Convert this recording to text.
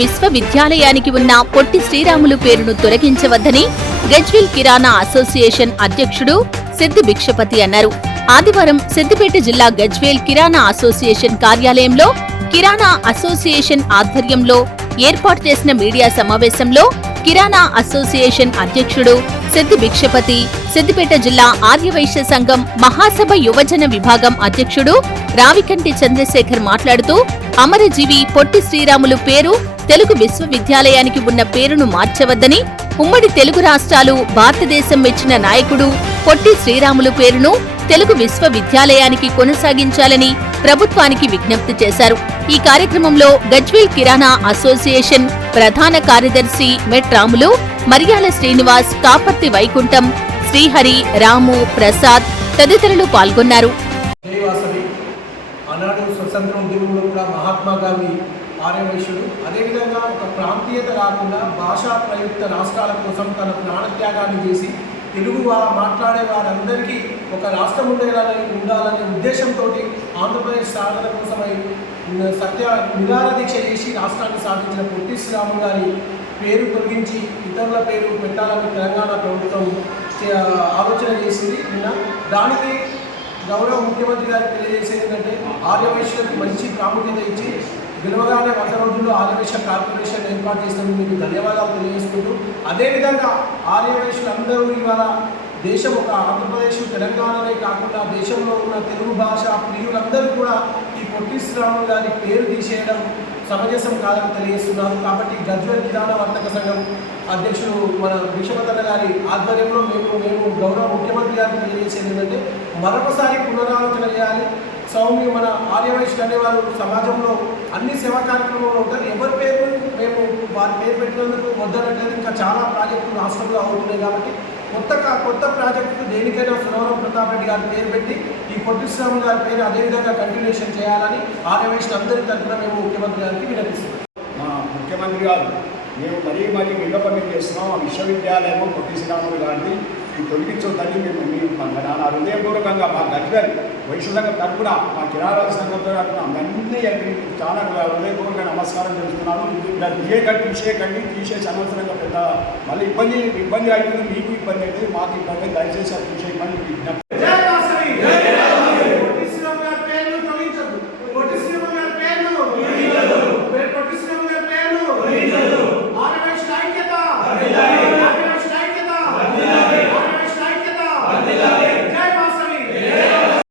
విశ్వవిద్యాలయానికి ఉన్న పొట్టి శ్రీరాములు పేరును తొలగించవద్దని గజ్వేల్ కిరాణా అసోసియేషన్ అధ్యక్షుడు సిద్ది భిక్షపతి అన్నారు. ఆదివారం సిద్దిపేట జిల్లా గజ్వేల్ కిరాణా అసోసియేషన్ కార్యాలయంలో కిరాణా అసోసియేషన్ ఆధ్వర్యంలో ఏర్పాటు చేసిన మీడియా సమావేశంలో కిరాణా అసోసియేషన్ అధ్యక్షుడు సిద్ది భిక్షపతి, సిద్దిపేట జిల్లా ఆర్యవైశ్య సంఘం మహాసభ యువజన విభాగం అధ్యక్షుడు రావికంటి చంద్రశేఖర్ మాట్లాడుతూ అమరజీవి పొట్టి శ్రీరాములు పేరు తెలుగు విశ్వవిద్యాలయానికి ఉన్న పేరును మార్చవద్దని, ఉమ్మడి తెలుగు రాష్ట్రాలు భారతదేశం మెచ్చిన నాయకుడు పొట్టి శ్రీరాములు పేరును తెలుగు విశ్వవిద్యాలయానికి కొనసాగించాలని ప్రభుత్వానికి విజ్ఞప్తి చేశారు. ఈ కార్యక్రమంలో గజ్వేల్ కిరాణా అసోసియేషన్ ప్రధాన కార్యదర్శి మెట్ రాములు, మరియాల శ్రీనివాస్, కాపర్తి వైకుంఠం, శ్రీహరి, రాము, ప్రసాద్ తదితరులు పాల్గొన్నారు. మహాత్మా గాంధీ ఆర్యవైశ్యుడు అదేవిధంగా ఒక ప్రాంతీయత కాకుండా భాషా ప్రయుక్త రాష్ట్రాల కోసం తన ప్రాణత్యాగాన్ని చేసి తెలుగు మాట్లాడే వారందరికీ ఒక రాష్ట్రం ఉండాలనే ఉద్దేశంతో ఆంధ్రప్రదేశ్ సాధన కోసమై నిరాహార దీక్ష చేసి రాష్ట్రాన్ని సాధించిన పొట్టి శ్రీరాములు గారి పేరు తొలగించి ఇతరుల పేరు పెట్టాలని తెలంగాణ ప్రభుత్వం ఆలోచన చేసింది. దానికి గౌరవ ముఖ్యమంత్రి గారికి తెలియజేసేది ఏంటంటే ఆర్యవైశ్యులకు మంచి ప్రాముఖ్యత ఇచ్చి గెలవగానే 100 రోజుల్లో ఆర్యవైశ్య కార్పొరేషన్ ఏర్పాటు చేసినందుకు మీకు ధన్యవాదాలు తెలియజేసుకుంటూ, అదేవిధంగా ఆర్యవైశ్యులందరూ ఇవాళ దేశం ఒక ఆంధ్రప్రదేశ్ తెలంగాణనే కాకుండా దేశంలో ఉన్న తెలుగు భాష ప్రియులందరూ కూడా ఈ పొట్టి శ్రీరాములు గారి పేరు తీసేయడం సమంజసం కాదని తెలియజేస్తున్నారు. కాబట్టి గజ్వేల్ కిరాణా వర్తక సంఘం అధ్యక్షుడు మన భిక్షపతన్న గారి ఆధ్వర్యంలో మేము గౌరవ ముఖ్యమంత్రి గారికి తెలియజేసేది ఏంటంటే మరొకసారి పునరాలోచన చేయాలి. సౌమ్య మన ఆర్యవైశ్యులు అనేవారు సమాజంలో అన్ని సేవా కార్యక్రమంలో ఉంటారు. ఎవరి పేరు మేము వారి పేరు పెట్టినందుకు వద్దనట్లేదు. ఇంకా చాలా ప్రాజెక్టులు రాష్ట్రంలో అవుతున్నాయి. కాబట్టి కొత్త ప్రాజెక్టు దేనికైనా సునవరం ప్రతాప్ రెడ్డి గారి పేరు పెట్టి ఈ పొట్టి శ్రీరాములు గారి పేరు అదేవిధంగా కంటిన్యూషన్ చేయాలని ఆర్యవైశ్యులు అందరి తరఫున మేము ముఖ్యమంత్రి గారికి వినతిస్తున్నాం. మా ముఖ్యమంత్రి గారు మేము మరీ విన్నపం చేస్తున్నాం. ఆ విశ్వవిద్యాలయం పొట్టి శ్రీరాములు గారిని తొలగించొద్దని మేము నా హృదయపూర్వకంగా మా గజ్వేల్ వైశ్య సంఘం తరఫున మా కిరాణా సంఘం తరఫున అన్నీ చాలా హృదయపూర్వకంగా నమస్కారం చేస్తున్నాను. తీసేయకండి తీసేసి అనవసరంగా పెద్ద మళ్ళీ ఇబ్బంది అవుతుంది. మీకు ఇబ్బంది అవుతుంది, మాకు ఇబ్బంది. దయచేసి అది తీసేయమని విజ్ఞప్తి.